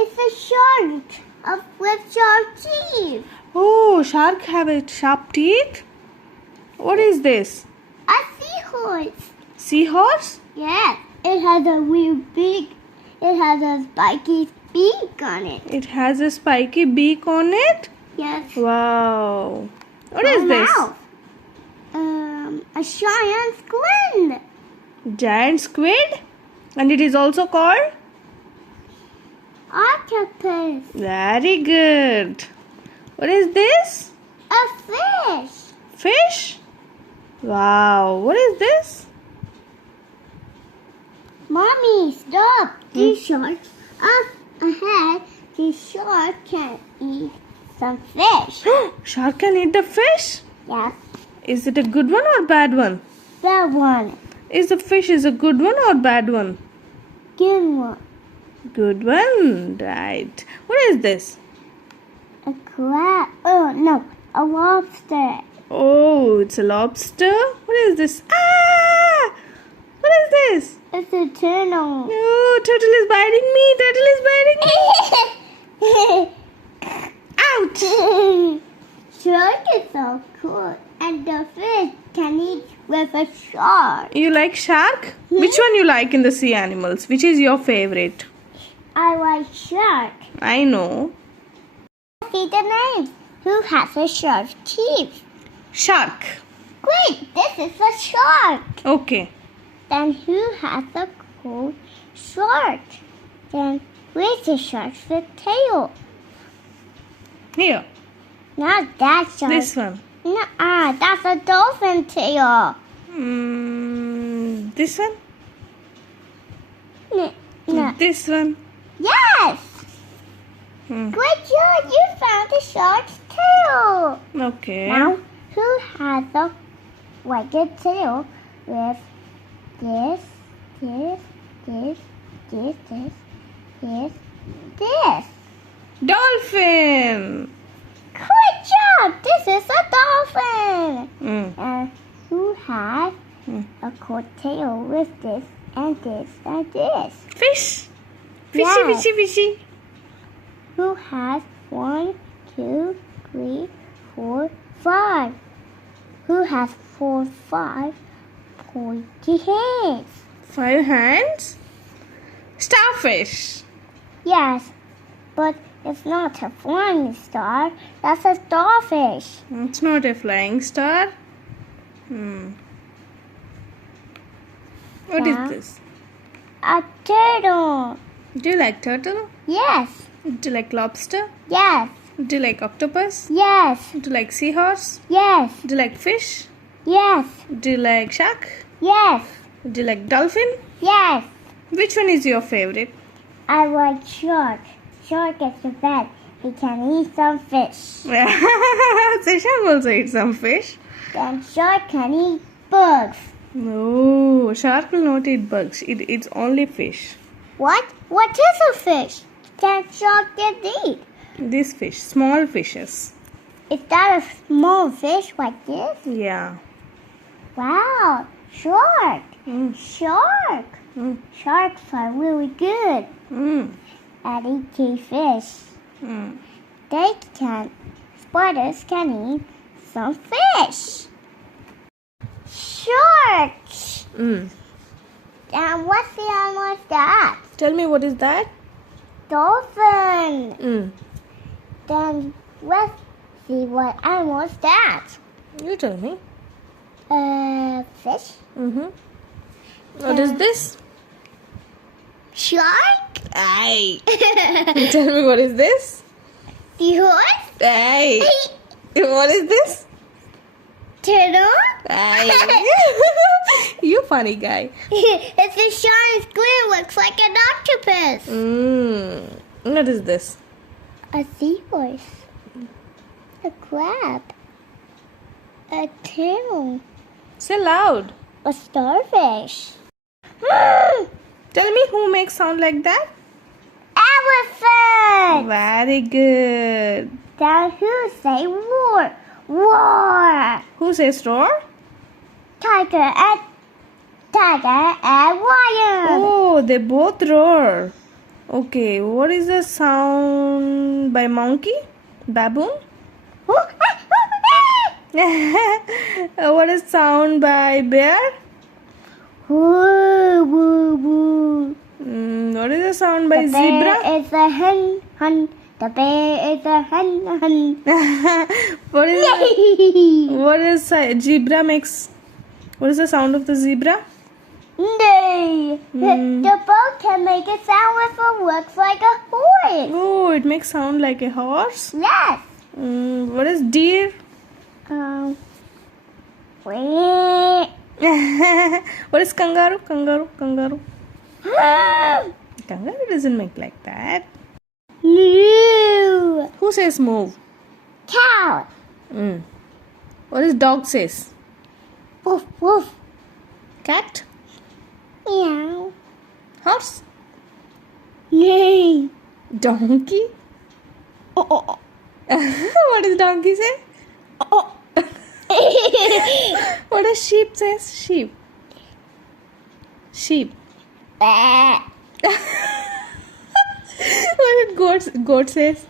It's a shark with sharp teeth. Oh, shark have sharp teeth? What is this? A seahorse. Seahorse? Yes. It has a real big. It has a spiky beak on it. It has a spiky beak on it? Yes. Wow. What is this? Mouth. A giant squid. Giant squid? And it is also called? Octopus. Very good. What is this? A fish. Fish? Wow. What is this? Mommy, stop. These sharks up ahead. The shark can eat some fish. Shark can eat the fish? Yes. Is it a good one or bad one? That one. Is the fish a good one or bad one? Good one. Good one. Right. What is this? A crab. Oh, no. A lobster. Oh, it's a lobster. What is this? Ah! What is this? It's a turtle. Oh, turtle is biting me. Turtle is biting me. Ouch! Shark is so cool. And the fish can eat with a shark. You like shark? Which one you like in the sea animals? Which is your favorite? I like shark. I know. See the names. Who has a sharp teeth? Shark. Great, this is a shark. Okay. Then who has a cool shark? Then where's the shark with tail? Here. Not that shark. This one. No, that's a dolphin tail. This one? No. This one? Yes. Hmm. Great job, you found the shark's tail. Okay. Now, who has a wicked tail with this, this? Dolphin. Good job! This is a dolphin. Mm. Who has a coat tail with this and this and this? Fish. Fishy, Yes. fishy, fishy. Who has 1, 2, 3, 4, 5? Who has 4, 5 pointy hands? 5 hands. Starfish. Yes, but it's not a flying star. That's a starfish. It's not a flying star. What Yeah. is this? A turtle. Do you like turtle? Yes, Do you like lobster? yes, Do you like octopus? yes, Do you like seahorse? yes, Do you like fish? yes, Do you like shark? yes, Do you like dolphin? yes. Which one is your favorite? I like shark. Shark is the best. He can eat some fish. So shark also eat some fish. Then shark can eat bugs. No, shark will not eat bugs. It eats only fish. What? What is a fish? Can shark get eat? This fish, small fishes. Is that a small fish like this? Yeah. Wow, shark. Shark. Sharks are really good at eating fish. Spiders can eat some fish. Sharks. And what's the animal is that? Tell me, what is that? Dolphin. Then let's see what animal is that? You tell me. Fish. What is this? Shark. Aye. Tell me, what is this? Seahorse. Aye. What is this? Turtle. Aye. You funny guy. It's a giant squid. Looks like an octopus. What is this? A seahorse. A crab. A turtle. Say loud. A starfish. Tell me, who makes sound like that? Elephant. Very good. Then who say roar? Roar. Who says roar? Tiger and lion. Oh, they both roar. Okay, what is the sound by monkey? Baboon? What is sound by bear? Woo, woo, woo. What is the sound by The zebra? bear is a hen, hun. The bear is a hen, hun. What is Yay! what is zebra makes? What is the sound of the zebra? Nay. The boat can make a sound if it looks like a horse. Oh, it makes sound like a horse. Yes. What is deer? Wait. What is kangaroo? Kangaroo doesn't make like that. Moo. Who says move? Cow. What is dog says? Woof, woof. Cat? Meow. Horse? Nay. Donkey? Oh. What does donkey say? Oh. What does sheep says? Sheep. Bah. What did goat says?